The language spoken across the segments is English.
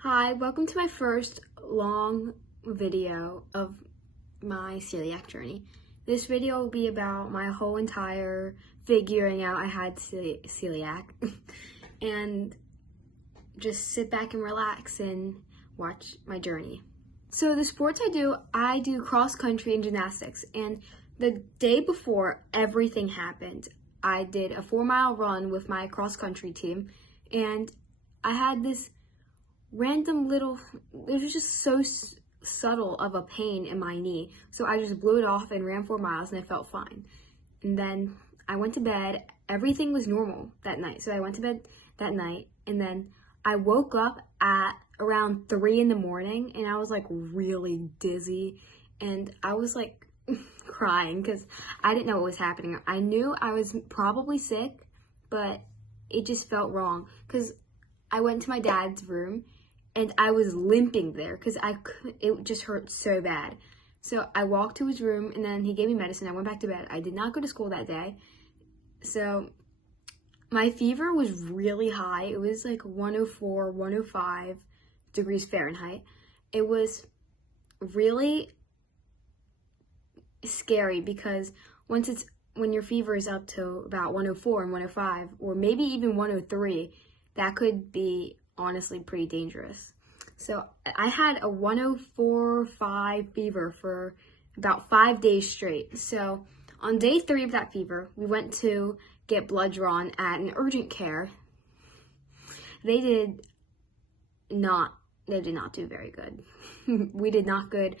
Hi, welcome to my first long video of my celiac journey. This video will be about my whole entire figuring out I had celiac and just sit back and relax and watch my journey. So the sports I do cross country and gymnastics, and the day before everything happened, I did a 4-mile run with my cross country team, and I had this random little, it was just so subtle of a pain in my knee. So I just blew it off and ran 4 miles and I felt fine. And then I went to bed. Everything was normal that night. So I went to bed that night and then I woke up at around 3 in the morning and I was like really dizzy and I was like crying because I didn't know what was happening. I knew I was probably sick, but it just felt wrong because I went to my dad's room and I was limping there because it just hurt so bad. So I walked to his room and then he gave me medicine. I went back to bed. I did not go to school that day. So my fever was really high. It was like 104, 105 degrees Fahrenheit. It was really scary because when your fever is up to about 104 and 105 or maybe even 103, that could be honestly pretty dangerous. So I had a 104.5 fever for about 5 days straight. So on day 3 of that fever, we went to get blood drawn at an urgent care. They did not do very good. We did not get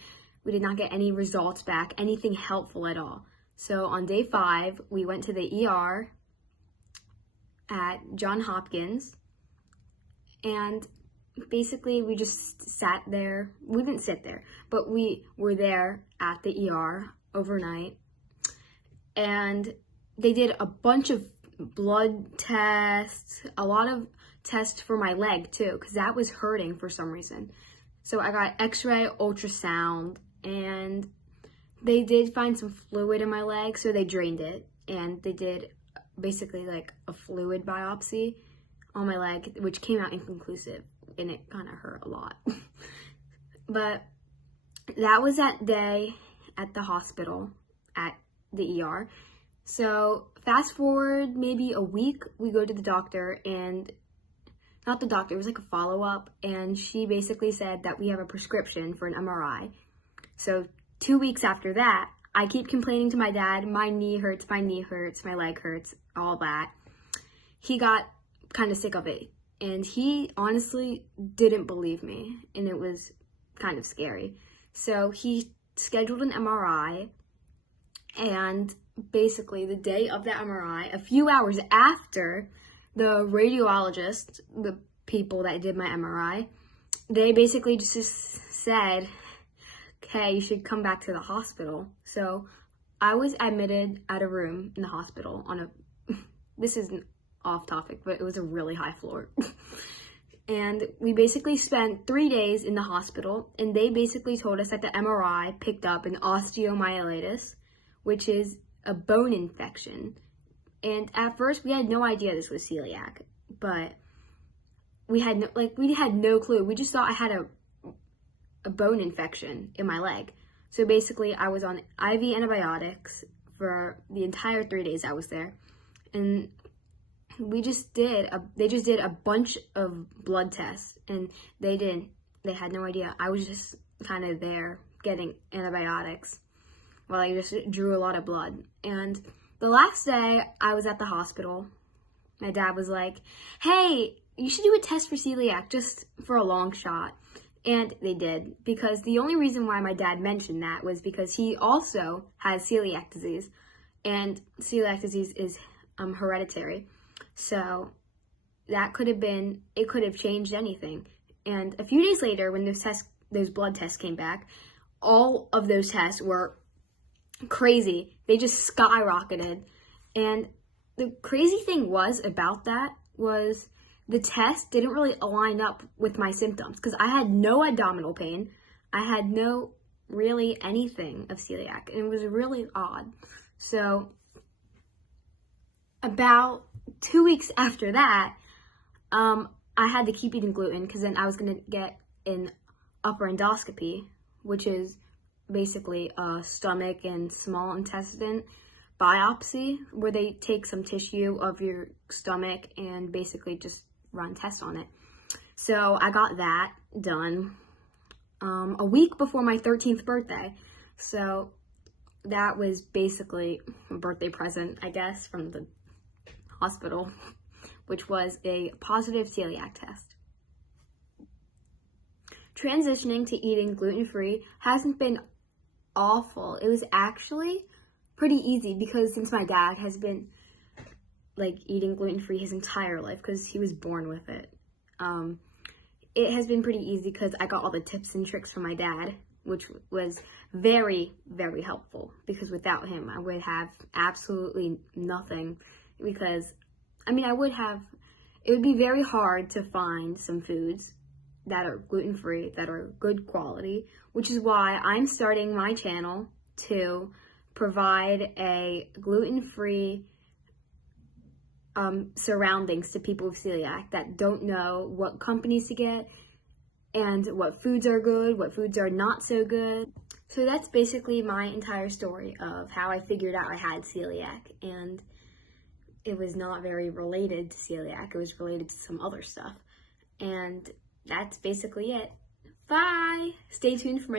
any results back, anything helpful at all. So on day 5, we went to the ER at Johns Hopkins. And basically we just sat there. We didn't sit there, but we were there at the ER overnight. And they did a bunch of blood tests, a lot of tests for my leg too, because that was hurting for some reason. So I got x-ray, ultrasound, and they did find some fluid in my leg, so they drained it. And they did basically like a fluid biopsy on my leg, which came out inconclusive, and it kind of hurt a lot. But that was that day at the hospital, at the ER. So fast forward maybe a week, we go to the doctor, and not the doctor, it was like a follow-up, and she basically said that we have a prescription for an MRI. So 2 weeks after that, I keep complaining to my dad, my knee hurts, my leg hurts, all that. He got kind of sick of it, and he honestly didn't believe me, and it was kind of scary. So he scheduled an MRI, and basically the day of the MRI, a few hours after, the radiologist, the people that did my MRI, they basically just said, okay, you should come back to the hospital. So I was admitted at a room in the hospital on this isn't off topic, but it was a really high floor. And we basically spent 3 days in the hospital, and they basically told us that the MRI picked up an osteomyelitis, which is a bone infection. And at first we had no idea this was celiac, but we had no clue. We just thought I had a bone infection in my leg. So basically I was on IV antibiotics for the entire 3 days I was there. And they just did a bunch of blood tests, and they had no idea. I was just kind of there getting antibiotics while I just drew a lot of blood. And the last day I was at the hospital, my dad was like, hey, you should do a test for celiac just for a long shot. And they did, because the only reason why my dad mentioned that was because he also has celiac disease, and celiac disease is hereditary. So it could have changed anything. And a few days later, when those blood tests came back, all of those tests were crazy. They just skyrocketed. And the crazy thing about that was the test didn't really line up with my symptoms, because I had no abdominal pain. I had no really anything of celiac, and it was really odd. So about 2 weeks after that, I had to keep eating gluten because then I was going to get an upper endoscopy, which is basically a stomach and small intestine biopsy where they take some tissue of your stomach and basically just run tests on it. So I got that done a week before my 13th birthday. So that was basically a birthday present, I guess, from the hospital, which was a positive celiac test. Transitioning to eating gluten-free hasn't been awful. It was actually pretty easy because since my dad has been like eating gluten-free his entire life because he was born with it, it has been pretty easy because I got all the tips and tricks from my dad, which was very, very helpful because without him, I would have absolutely nothing because, I mean, it would be very hard to find some foods that are gluten-free, that are good quality, which is why I'm starting my channel to provide a gluten-free surroundings to people with celiac that don't know what companies to get and what foods are good, what foods are not so good. So that's basically my entire story of how I figured out I had celiac, and it was not very related to celiac. It was related to some other stuff. And that's basically it. Bye! Stay tuned for my